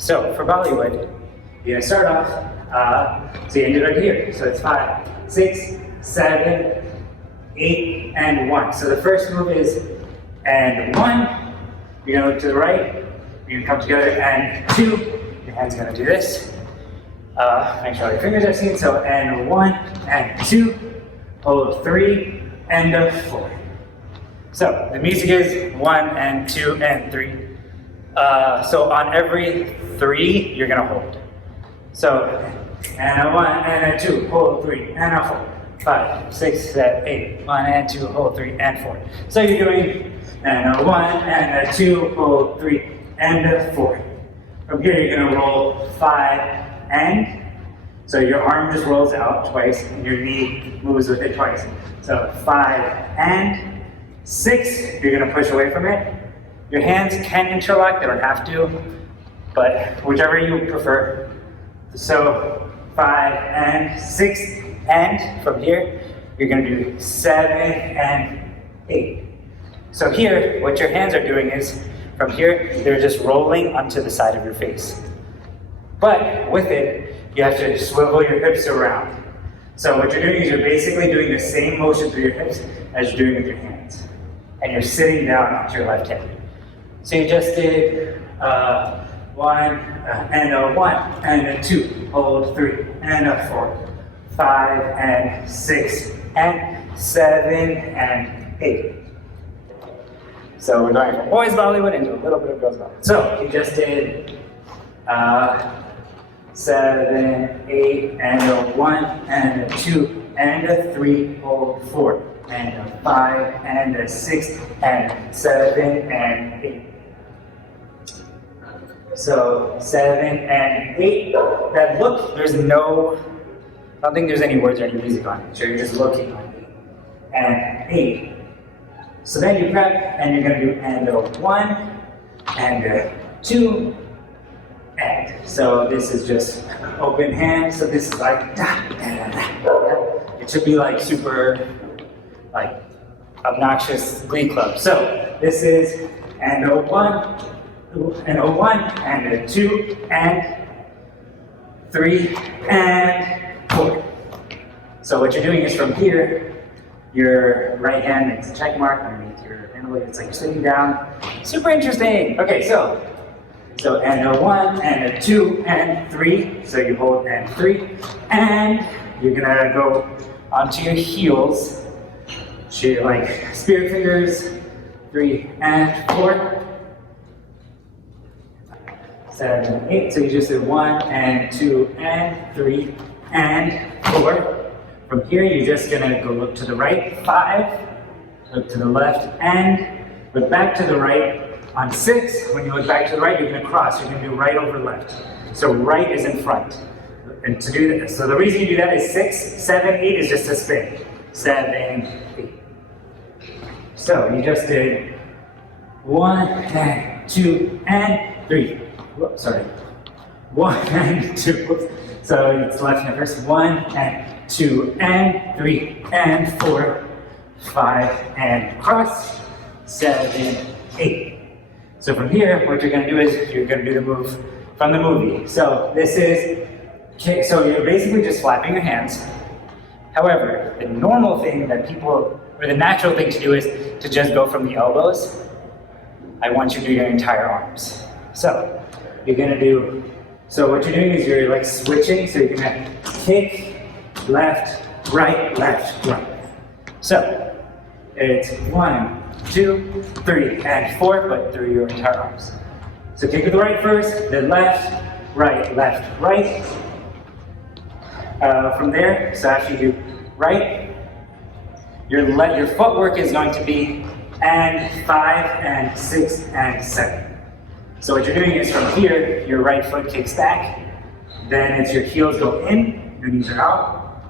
So for Bollywood, you're gonna start off, so you end it right here. So it's 5, 6, 7, 8, and 1. So the first move is and 1. You're gonna look to the right. You're gonna come together and 2. Your hand's gonna do this. Make sure all your fingers are seen. So and 1 and 2. Hold 3 and 4. So the music is 1 and 2 and 3. So on every 3, you're gonna hold. So, and a 1 and a 2, hold 3, and a 4, 5, 6, 7, 8, 1 and 2, hold 3, and 4. So you're doing and a 1 and a 2, hold 3, and a 4. From here, you're gonna roll 5 and, so your arm just rolls out twice, and your knee moves with it twice. So 5 and 6, you're gonna push away from it. Your hands can interlock, they don't have to, but whichever you prefer. So 5 and 6, and from here, you're gonna do 7 and 8. So here, what your hands are doing is, from here, they're just rolling onto the side of your face. But with it, you have to swivel your hips around. So what you're doing is you're basically doing the same motion through your hips as you're doing with your hands. And you're sitting down onto your left hand. So you just did 1 and a 1 and a 2, hold 3 and a 4, 5 and 6 and 7 and 8. So we're going from boys Bollywood into a little bit of girls Bollywood. So you just did 7, 8 and a 1 and a 2 and a 3, hold 4 and a 5 and a 6 and 7 and 8. So 7 and 8. That look, there's no, I don't think there's any words or any music on it. So you're just looking on it. And 8. So then you prep and you're going to do and a 1 and a 2 and. So this is just open hand. So this is like da, da, da, da. It should be like super like obnoxious Glee club. So this is and a 1. And a 1 and a 2 and 3 and 4. So what you're doing is from here, your right hand makes a check mark underneath your ankle. It's like you're sitting down. Super interesting. Okay, so and a 1 and a 2 and 3. So you hold and 3, and you're gonna go onto your heels. So you're like spirit fingers, 3 and 4. 7, 8. So you just did 1 and 2 and 3 and 4. From here, you're just gonna go look to the right, 5, look to the left, and look back to the right. On 6, when you look back to the right, you're gonna cross. You're gonna do right over left. So right is in front. And to do that, so the reason you do that is 6, 7, 8 is just a spin. 7, 8. So you just did 1 and 2 and 3. Whoops, sorry. 1 and 2. Whoops. So it's left hand first. 1 and 2 and 3 and 4, 5 and cross. 7, 8. So from here, what you're going to do is you're going to do the move from the movie. So this is kick. So you're basically just flapping your hands. However, the normal thing that people, or the natural thing to do is to just go from the elbows. I want you to do your entire arms. So you're gonna do, so what you're doing is you're like switching, so you're gonna kick, left, right, left, right. So it's 1, 2, 3, and 4, but through your entire arms. So kick with the right first, then left, right, right. From there, so after you do right, your footwork is going to be and 5 and 6 and 7. So what you're doing is from here, your right foot kicks back, then it's your heels go in, your knees are out,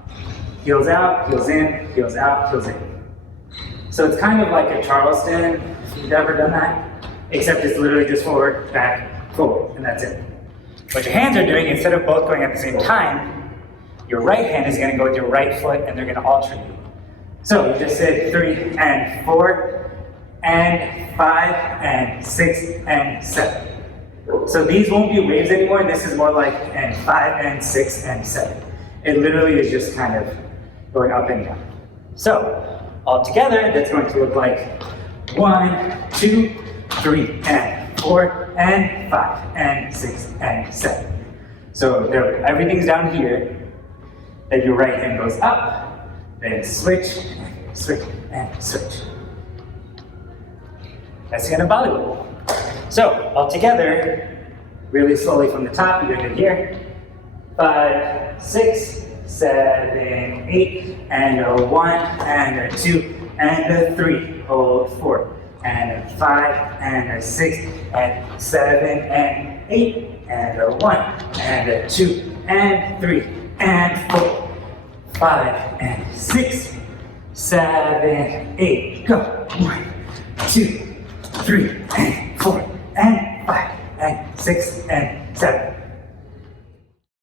heels in, heels out, heels in. So it's kind of like a Charleston, if you've ever done that, except it's literally just forward, back, forward, and that's it. What your hands are doing, instead of both going at the same time, your right hand is gonna go with your right foot and they're gonna alternate. So you just said 3 and 4, and 5 and 6 and 7. So these won't be waves anymore. This is more like and 5 and 6 and 7. It literally is just kind of going up and down. So all together, that's going to look like 1, 2, 3, and 4, and 5, and 6, and 7. So there, everything's down here. Then your right hand goes up, then switch, switch, and switch. That's the end of Bollywood. So all together, really slowly from the top, you're gonna hear 5, 6, 7, 8, and a 1, and a 2, and a 3, hold 4, and a 5, and a 6, and 7, and 8, and a 1, and a 2, and 3, and 4, 5, and 6, 7, 8, go. 1, 2, 3, and 4, and 5, and 6, and 7,